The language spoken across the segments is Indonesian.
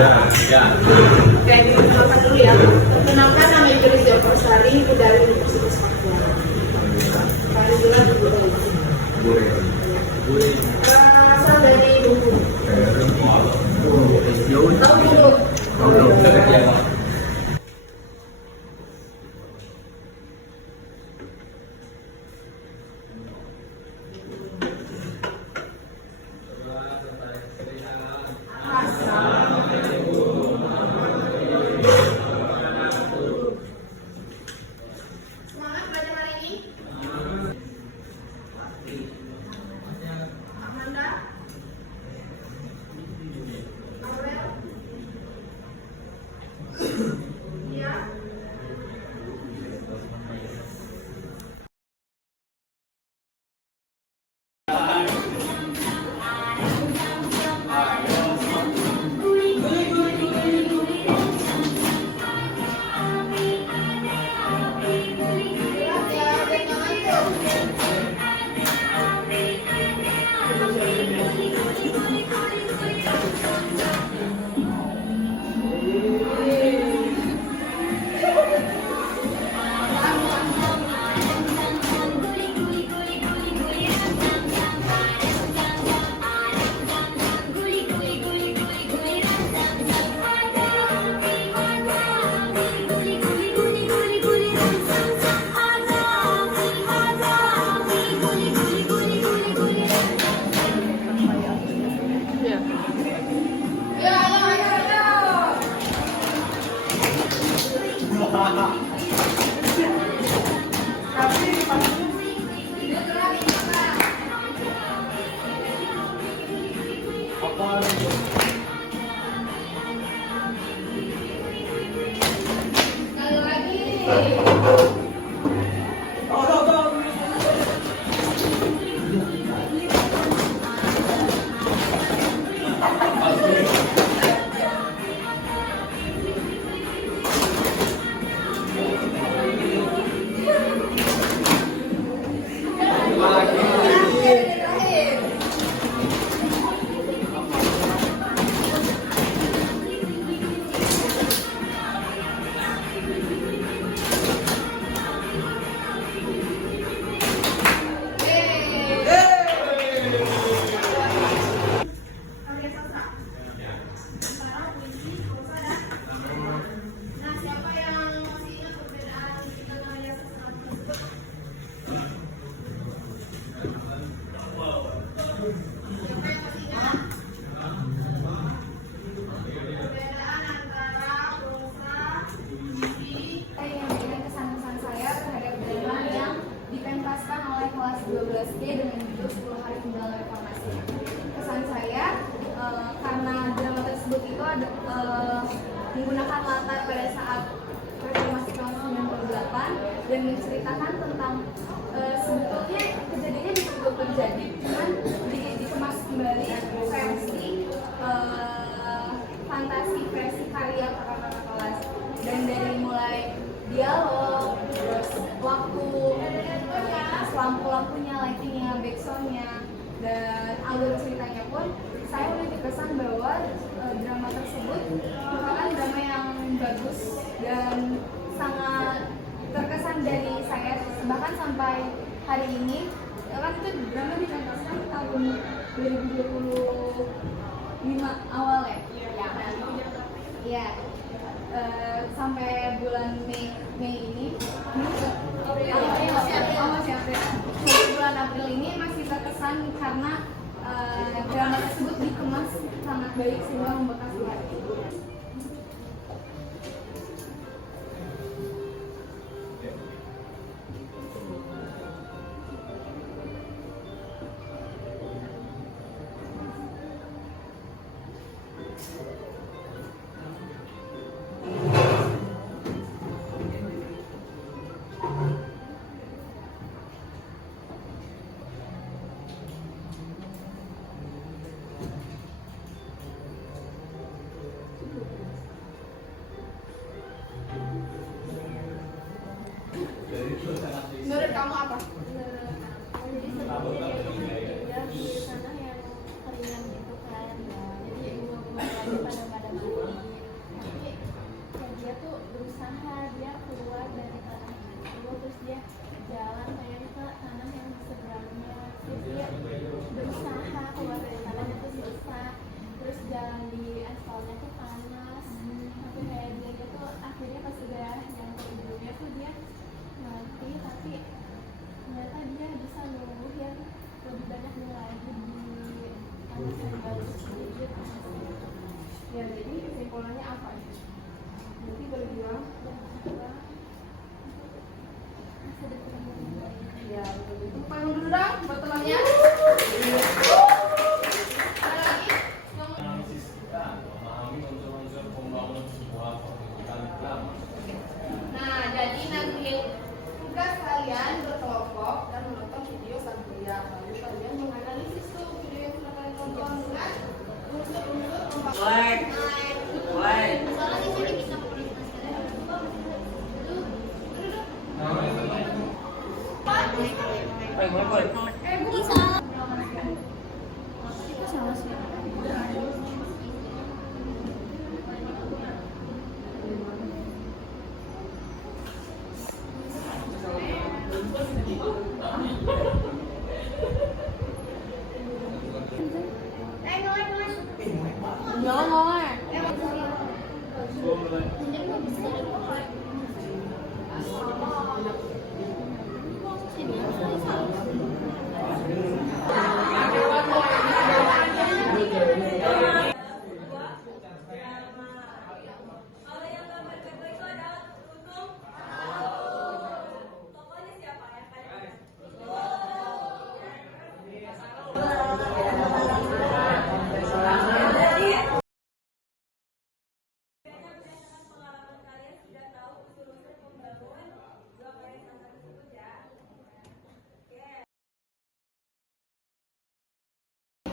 Ya. Oke, dikenalkan dulu ya. Perkenalkan, nama Ibu Jafar Sari dari Universitas Papua. Panggilan Ibu Rey. Asal dari Bungkulu. Tahu Bungkulu? Semangat belajar hari ini. Amanda, Aurel, ya. Kelas 12D dengan judul 10 Hari Menjelang Reformasi. Kesan saya karena drama tersebut itu ada menggunakan latar pada saat reformasi tahun 98 dan menceritakan tentang sebetulnya kejadiannya betul terjadi, cuman dikemas kembali versi fantasi, versi karya kakak-kakak kelas, dan dari mulai dialog, terus waktu, lampu-lampunya, lightingnya, backsoundnya, dan alur ceritanya pun saya lebih terkesan bahwa drama tersebut merupakan drama yang bagus dan sangat terkesan dari saya, bahkan sampai hari ini. Kan itu drama dipentaskan tahun 2025 awal ya? Iya. Sampai bulan Mei ini, bulan April ini masih terkesan karena drama tersebut dikemas sangat baik sehingga membekas di hati. Menurut kamu apa? Jadi sebenarnya dia di sana yang keringan gitu kan, jadi bunga-bunga pada mati. berusaha dia keluar dari tanah itu, terus dia jalan pengen ke tanah yang di seberangnya, terus dia berusaha keluar dari tanah itu susah, terus jalan di aspalnya tuh panas, sampai kayak dia tuh akhirnya pas udah nyampe ibunya tuh dia mati, tapi ternyata dia bisa numbuh yang lebih banyak lagi di tanah yang baru sedikit. Ya, jadi kesimpulannya apa? Berarti berjuang ya, betul. Panggung dulu dong buat temannya. Ada lagi? Analisis kita memahami unsur-unsur pembangunan sebuah pertunjukan drama. Nah, jadi nanti tugas kalian berkelompok dan menonton video sang kuliah. Lalu kalian menganalisis tuh video yang sudah kalian tonton dengan unsur-unsur pembangunan. Soalnya di sini bisa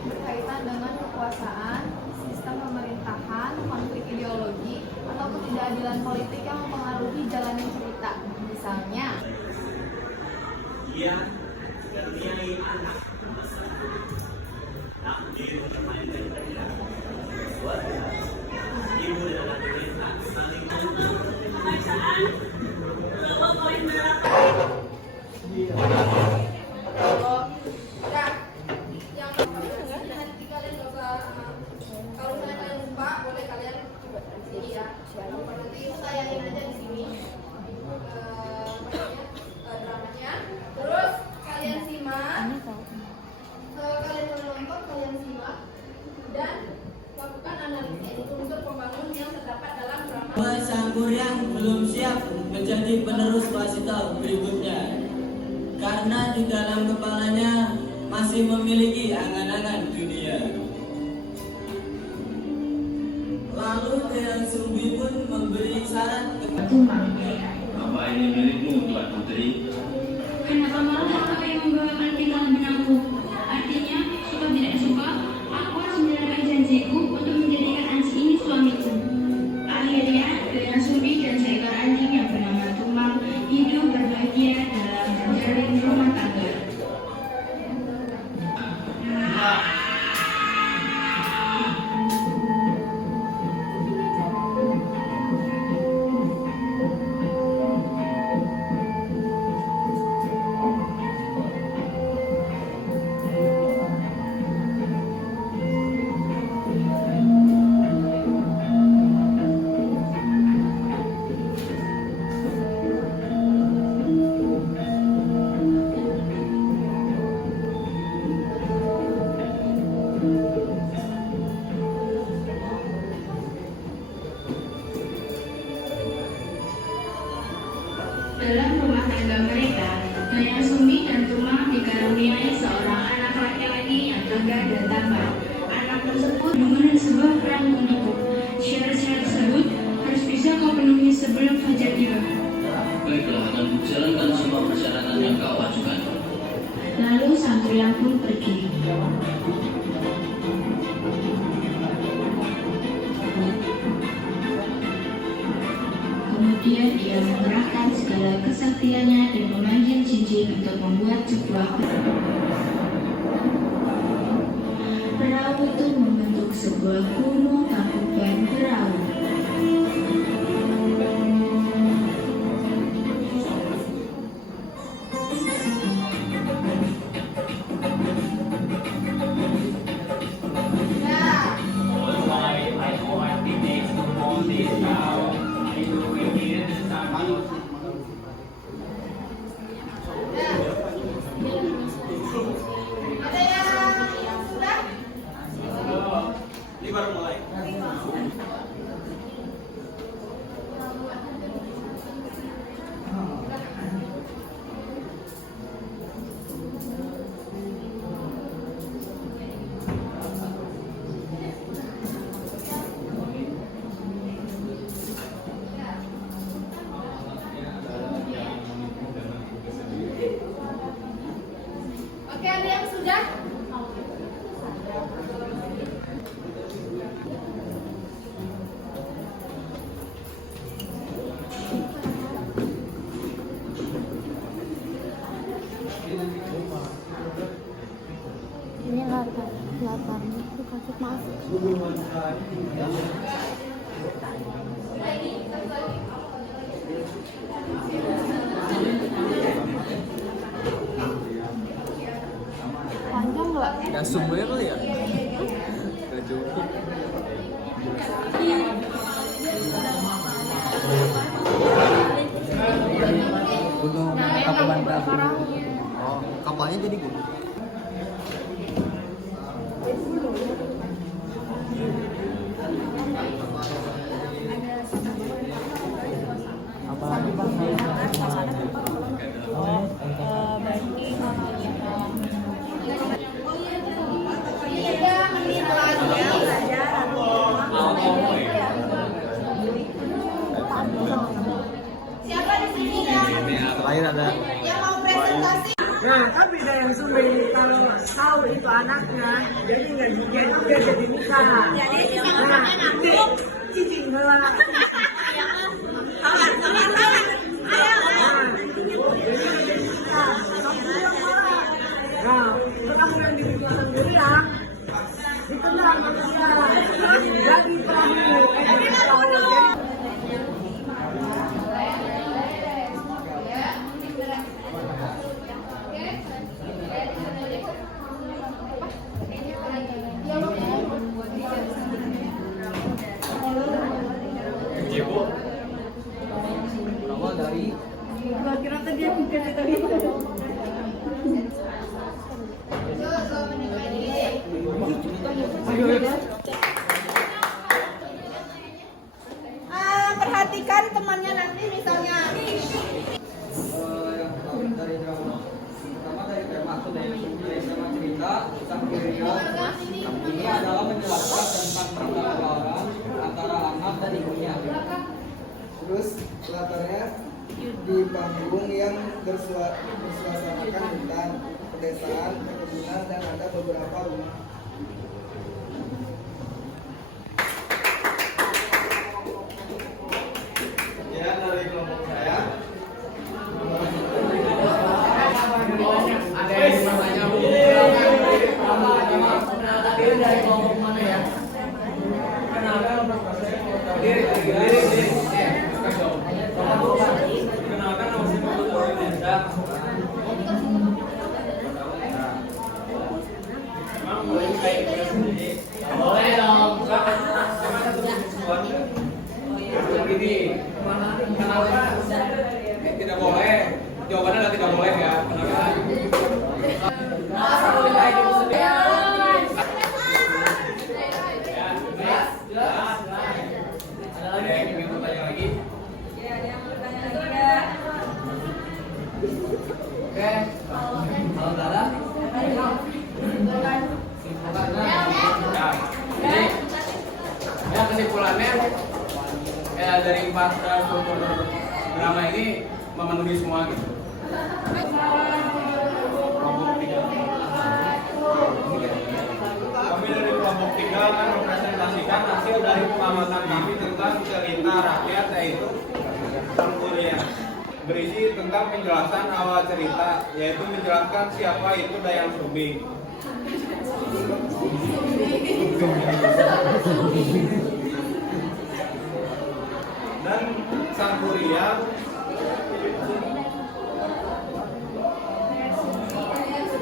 berkaitan dengan kekuasaan, sistem pemerintahan, konflik ideologi, atau ketidakadilan politik yang mempengaruhi jalannya cerita. Misalnya, Dia karuniai anak takdir permainan suatu ibu dan anak kita saling pemeriksaan bahwa poin Kalau udah yang nanti kalian nggak usah, kalau misalnya kalian lupa boleh kalian coba di sini ya. Nanti tayangin aja di sini dramanya. Terus kalian simak, kalian menonton, kalian simak dan lakukan analisis unsur pembangunan yang terdapat dalam drama. Sanggur yang belum siap menjadi penerus wasita berikutnya karena di dalam kepalanya masih memiliki angan-angan dunia. Lalu Eyang Sumbi pun memberi saran apa ini milikmu Tuan Putri? Kenapa malah apa yang membawakan tinggal benangku? Artinya, suka tidak suka, aku harus menjalankan janjiku untuk menjadikan anjing ini suamiku. Akhirnya, dengan Sumbi dan seekor anjing yang bernama Tumang hidup berbahagia dalam menjalin rumah tangga. Dalam rumah tangga mereka, Eyang Sumbi dan Tumang dikaruniai seorang anak laki-laki yang tegar dan tampan. Anak tersebut memenuhi sebuah perang untukku. Syarat-syarat tersebut harus bisa kau penuhi sebelum fajar tiba. Baiklah, akan kujalankan semua persyaratan yang kau ajukan. Lalu sang kuliah pun pergi. Kemudian ia mengerahkan segala kesaktiannya dan memanggil cincin untuk membuat sebuah perahu itu membentuk sebuah gunung tangkuban perahu. Ada yang sudah? Ini baru mulai. Oke, ada yang sudah? Ini latarnya dikasih masuk. Panjang nggak? Yang semuanya kali ya? Gak cukup. Gunung Kapuman Prabu. Oh, kapalnya jadi gunung. Apalagi bang? Siapa di sini yang Terakhir ada mau presentasi? Nah, tapi ada yang sumbing kalau tahu itu anaknya, jadi nggak jadi nikah. Nah, nanti cicing belah. Sabar. Nah, perahu yang dibikin sendiri ya, dikenal manusia. Jadi perahu, berawal dari Kira tadi aku kasih tadi. Perhatikan temannya nanti misalnya. yang dari drama. Pertama dari tema itu dari tema cerita tentang kehidupan. Ini adalah menjelaskan tentang pergaulan antara anak dan ibunya. Terus latarnya di panggung yang bersuasanakan hutan, pedesaan, perkebunan, dan ada beberapa rumah. Ya, dari kelompok saya. Ada yang bertanya tadi dari kelompok mana ya? Kenalkan nama saya. Kenalkan nama saya Muhammad Nenda. Emang boleh kayak kita sendiri? Boleh dong. Emang satu kebutuhan nggak? Begini, kenapa? Tidak boleh. Jawabannya adalah tidak boleh ya. Kenapa? Ada Ada yang ingin bertanya lagi? Oke. Kalau nggak ada, simpulkannya. Ya, jadi ya kesimpulannya ya dari 4 struktur drama ini memenuhi semua gitu. Kami dari kelompok 3 akan mempresentasikan hasil dari pengamatan kami tentang cerita rakyat yaitu Sangkuriang. Berisi tentang penjelasan awal cerita, yaitu menjelaskan siapa itu Dayang Sumbing. Dan Sangkuriang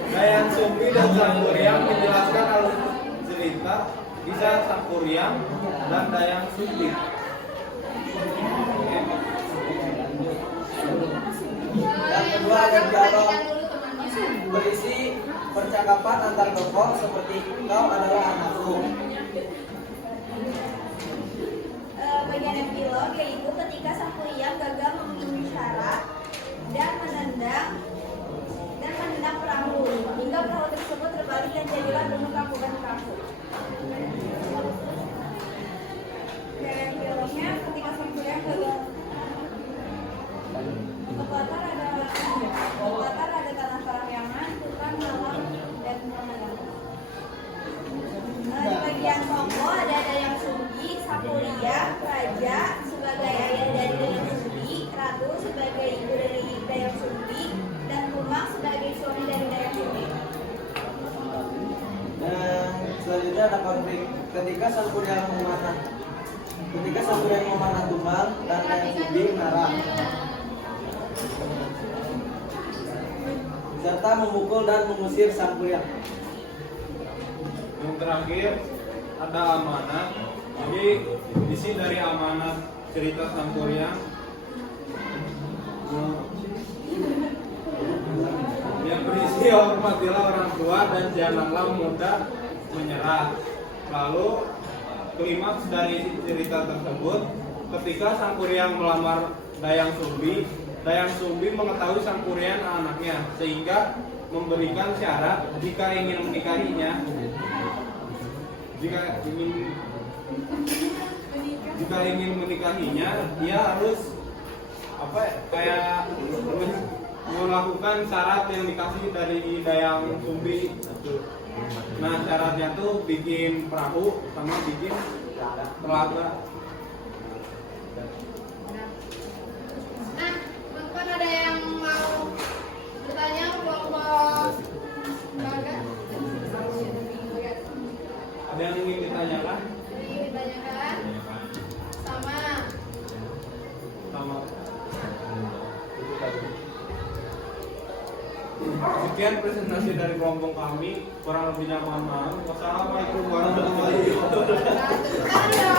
Dayang Sumbi dan Sangkuriang menjelaskan alur cerita, bisa Sangkuriang dan Dayang Sumbi. kedua ada dialog perhatikan dulu temannya. berisi percakapan antar tokoh seperti kau adalah anakku. Bagian epilog yaitu ketika sang Puyang gagal memenuhi syarat dan menendang perahu hingga perahu tersebut terbalik dan jadilah gunung kaku. Dan epilognya ketika sang Puyang gagal untuk latar ada tanah parahyangan, hutan, malam, dan pemandangan. Di bagian tokoh ada Dayang Sumbi, Sakulia, Raja sebagai ayah dari Dayang Sumbi, Ratu sebagai ibu dari Dayang Sumbi, dan Kumang sebagai suami dari Dayang Sumbi. Dan selanjutnya ada konflik ketika sang Puyang memanah tumbang dan Dayang Sumbi menarang serta memukul dan mengusir sang Puyang. Yang terakhir ada amanat. Jadi isi dari amanat cerita Sang Puyang yang berisi hormatilah orang tua dan janganlah mudah menyerah. Lalu klimaks dari cerita tersebut ketika Sang Puyang melamar Dayang Sumbi mengetahui Sang Puyang anaknya sehingga memberikan syarat jika ingin menikahinya. Jika ingin menikahinya, dia harus melakukan syarat yang dikasih dari Dayang Sumbi. Nah, syaratnya tuh bikin perahu sama bikin telaga. Nah, teman-teman ada yang mau bertanya kelompok Baga? Ada yang ingin ditanyakan? Ingin ditanyakan? Sama. Sekian presentasi dari kelompok kami. Kurang lebihnya mohon maaf. Wassalamualaikum warahmatullahi wabarakatuh.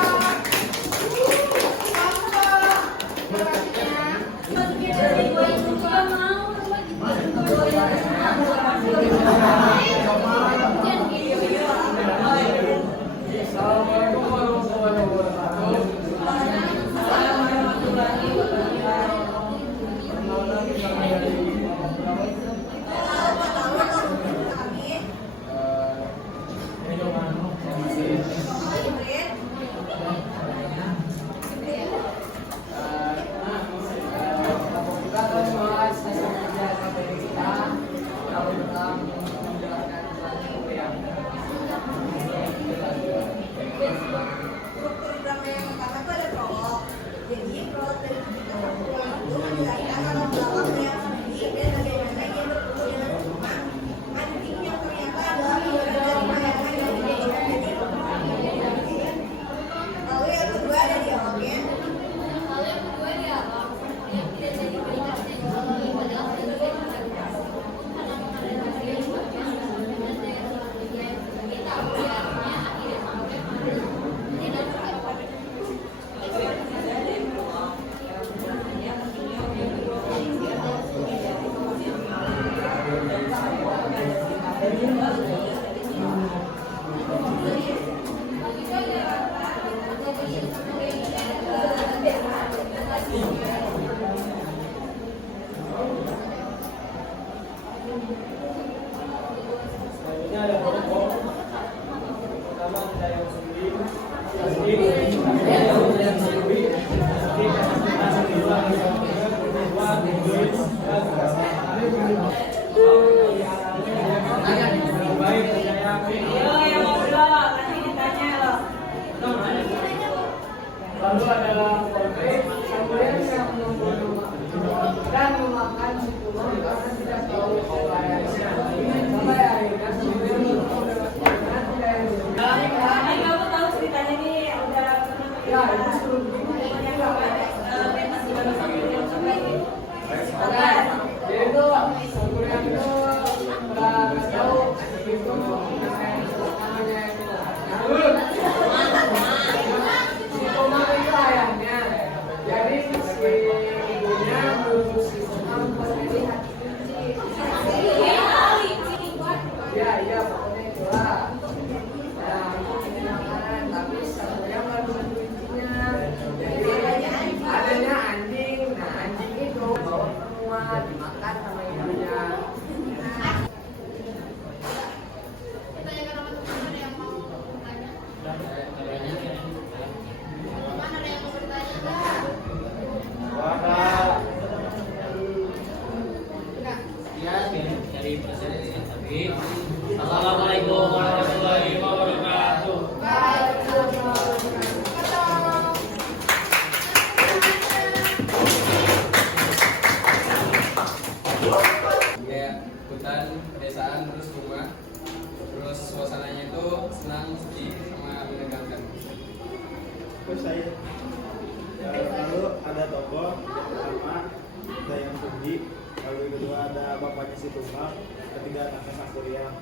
bapaknya si Tunggal, ketiga anaknya Sangkuriang,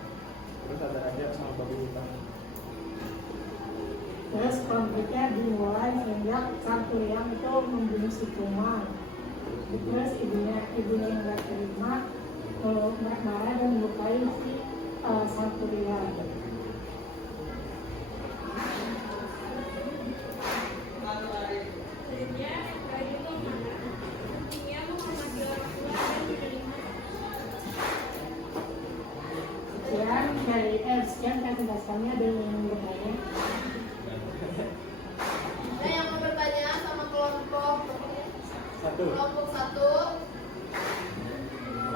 terus ada Raja sama Babi Hutan. Terus konfliknya dimulai sejak Sangkuriang itu membunuh si Tunggal. Terus ibunya yang nggak terima marah dan melukai si Sangkuriang. Sekian kan penjelasannya dengan yang bertanya. Ada yang mau bertanya sama kelompok kelompok 1?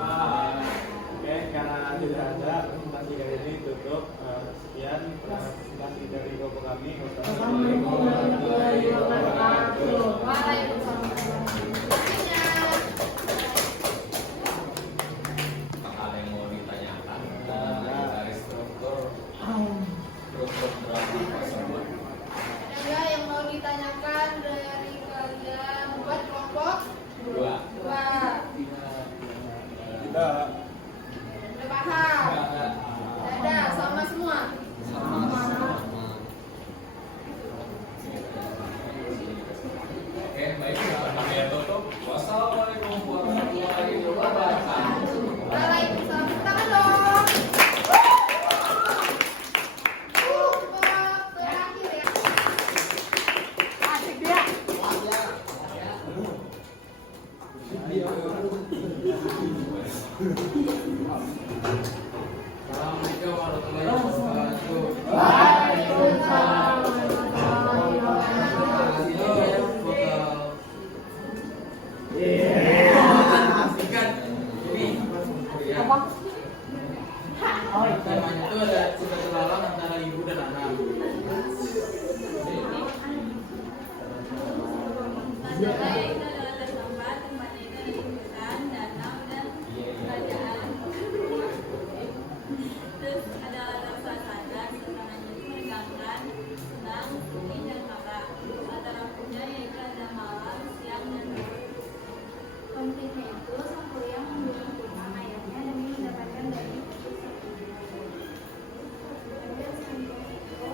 Wah, oke, karena tidak ada presentasi kali ini tutup. Sekian presentasi dari kelompok kami. Assalamualaikum warahmatullahi wabarakatuh. Waalaikumsalam. Ada yang mau ditanyakan dari struktur berapa tersebut? Ada yang mau ditanyakan dari kalian buat kelompok 2? Tidak. Udah paham? Ada, sama semua? Oke, baik. Kami tutup. Wassalamualaikum warahmatullahi wabarakatuh. Waalaikumsalam. Tangan dong. Kelompok terakhir ya. Asik dia. Assalamualaikum warahmatullahi wabarakatuh. Waalaikumsalam warahmatullahi wabarakatuh. Temanya itu ada cerita lawan antara ibu dan anak. Masalah itu adalah tempat tempatnya itu ada hutan, danau, dan kerajaan. Terus ada suasana, suasananya itu menegangkan, senang, sedih, dan marah. Latar lampunya yaitu ada malam, siang, dan sore. Konfliknya itu Sangkuriang membunuh Tunggal ayahnya demi mendapatkan daging untuk Kemudian Sangkuriang itu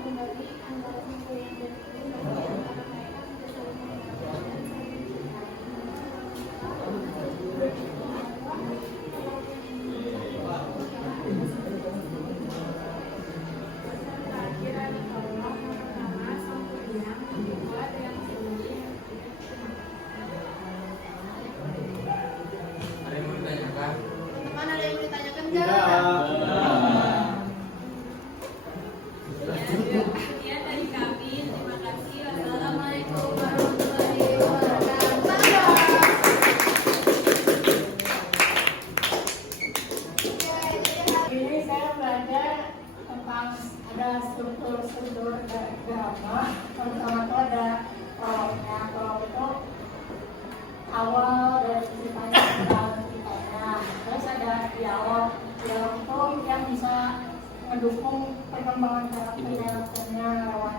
kembali antara Sangkuriang dan ibu karena mereka tidak saling mengenal dan saling terakhir ada kelompok yang pertama Sangkuriang membuat yang sembunyi. Ada yang mau ditanyakan? Mana ada yang mau ditanyakan Tidak. enggak? Sekian dari kami. Terima kasih. Wassalamualaikum warahmatullahi wabarakatuh. Ini saya belajar tentang ada struktur drama. Pertama itu ada prolognya. Prolog itu awal dari ceritanya, ceritanya. Terus ada dialog. Dialog itu yang bisa mendukung perkembangan karakternya lewat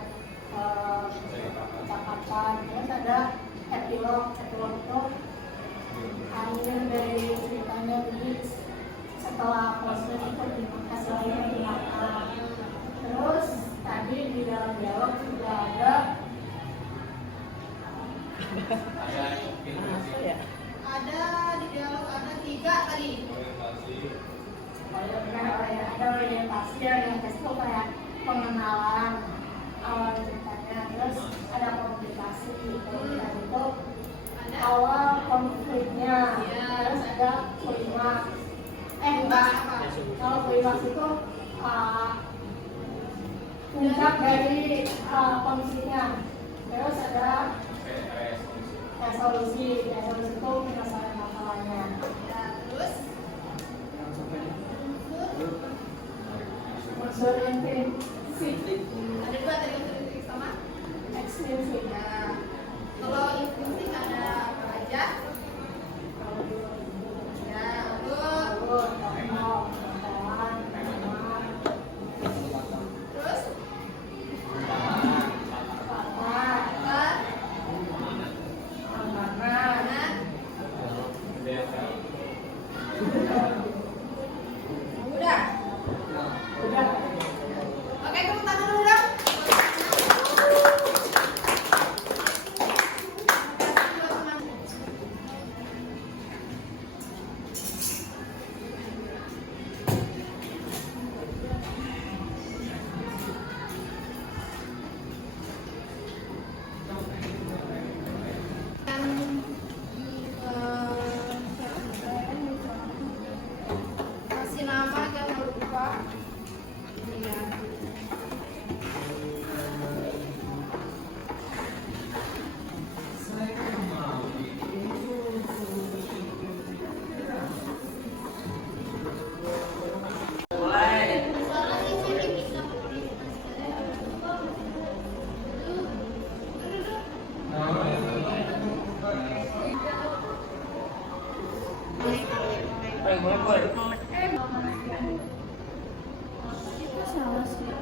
percakapan. Terus ada epilog. Epilog itu akhir dari ceritanya, jadi setelah proses itu hasilnya gimana. Terus tadi di dalam dialog sudah ada Ada di dialog ada 3 tadi. ada orientasi itu kayak pengenalan awal ceritanya. Terus ada komunikasi. Komunikasi itu awal konfliknya. Terus ada klimaks. Kalau klimaks itu puncak dari konfliknya. Terus ada resolusi. Resolusi itu penyelesaian masalahnya. Ya, terus Unsur intrinsik. ada 2 tadi unsur sama Ekstrinsik. ya. Kalau intrinsik ada apa aja? Ya, Alur, tokoh, pengetahuan, pengalaman, terus fakta, mana? Itu salah sih.